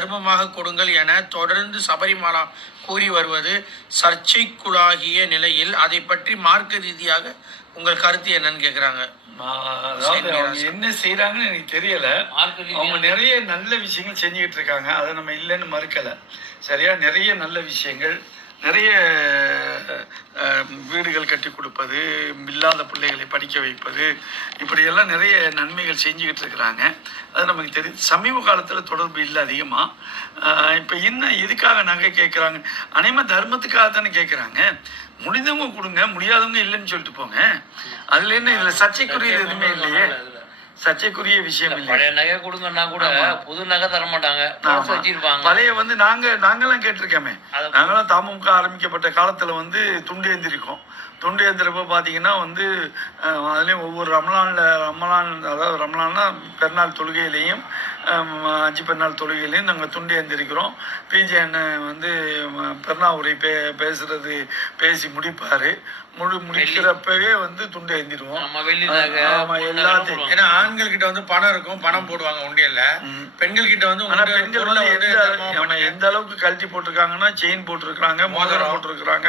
தர்மமாக கொடுங்கள் என தொடர்ந்து சபரிமலா கூறி வருவது சர்ச்சைக்குள்ளாகிய நிலையில் அதை பற்றி மார்க்க ரீதியாக உங்கள் கருத்து என்னன்னு கேட்குறாங்க அதாவது அவங்க என்ன செய்யறாங்கன்னு எனக்கு தெரியல. அவங்க நிறைய நல்ல விஷயங்கள் செஞ்சுக்கிட்டு இருக்காங்க. அதை நம்ம இல்லைன்னு மறுக்கல. சரியா? நிறைய நல்ல விஷயங்கள். நிறைய வீடுகள் கட்டி கொடுப்பது இல்லாத பிள்ளைகளை படிக்க வைப்பது இப்படியெல்லாம் நிறைய நன்மைகள் செஞ்சுக்கிட்டு இருக்கிறாங்க. அது நமக்கு தெரியும். சமீப காலத்தில் தொடர்பு இல்லை அதிகமாக இப்போ இன்னும் எதுக்காக நகை கேட்குறாங்க? அனைமா தர்மத்துக்காக தானே கேட்குறாங்க. முடிந்தவங்க கொடுங்க முடியாதவங்க இல்லைன்னு சொல்லிட்டு போங்க. அதுல என்ன இதில் சர்ச்சைக்குரிய எதுவுமே இல்லையே. சர்ச்சைக்குரிய விஷயம் இல்லையே. பழைய நகை கொடுங்கன்னா கூட புது நகை தர மாட்டாங்க. வச்சிருப்பாங்க. பழைய வந்து நாங்க நாங்கெல்லாம் கேட்டிருக்கோமே. நாங்களாம் தமுக ஆரம்பிக்கப்பட்ட காலத்துல வந்து துண்டு ஏந்திருக்கோம். துண்டு ஏந்திரப்ப பார்த்தீங்கன்னா வந்து அதுலயும் ஒவ்வொரு ரமலான்ல ரமலான் அதாவது ரமலான்னா பெருநாள் தொழுகையிலையும் அஞ்சு பெருநாள் தொழுகையிலையும் நாங்கள் துண்டு ஏந்திருக்கிறோம். பிஜே அண்ணன் வந்து உரை பே பேசுறது பேசி முடிப்பாரு முடி முடிக்கிறப்பவே வந்து துண்டு ஏந்திருவோம் நம்ம வெள்ளி நகை ஆமா, பொன் நகை எல்லாத்தையும். ஏன்னா ஆண்கள் கிட்ட வந்து பணம் இருக்கும் பணம் போடுவாங்க உண்டியல்ல. பெண்கள் கிட்ட வந்து ஆனா பெண்கள் வந்து எந்த அளவுக்கு கழட்டி போட்டிருக்காங்கன்னா செயின் போட்டிருக்கிறாங்க மோதிரம். போட்டிருக்கிறாங்க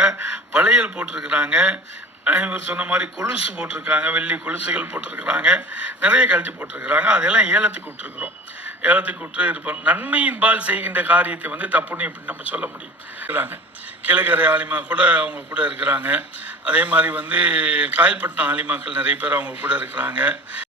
வளையல் போட்டிருக்கிறாங்க இவர் சொன்ன மாதிரி கொலுசு போட்டிருக்காங்க வெள்ளி கொலுசுகள் போட்டிருக்கிறாங்க நிறைய கழட்டி போட்டிருக்கிறாங்க. அதெல்லாம் ஏலத்துக்கு விட்டுருக்குறோம். ஏலத்துக்கு விட்டு இருப்போம். நன்மையின்பால் செய்கின்ற காரியத்தை வந்து தப்புன்னு இப்படி நம்ம சொல்ல முடியும்? இருக்கிறாங்க. கிழக்கரை ஆலிமா கூட அவங்க கூட இருக்கிறாங்க. அதே மாதிரி வந்து காயல்பட்டினம் ஆலிமாக்கள் நிறைய பேர் அவங்க கூட இருக்கிறாங்க.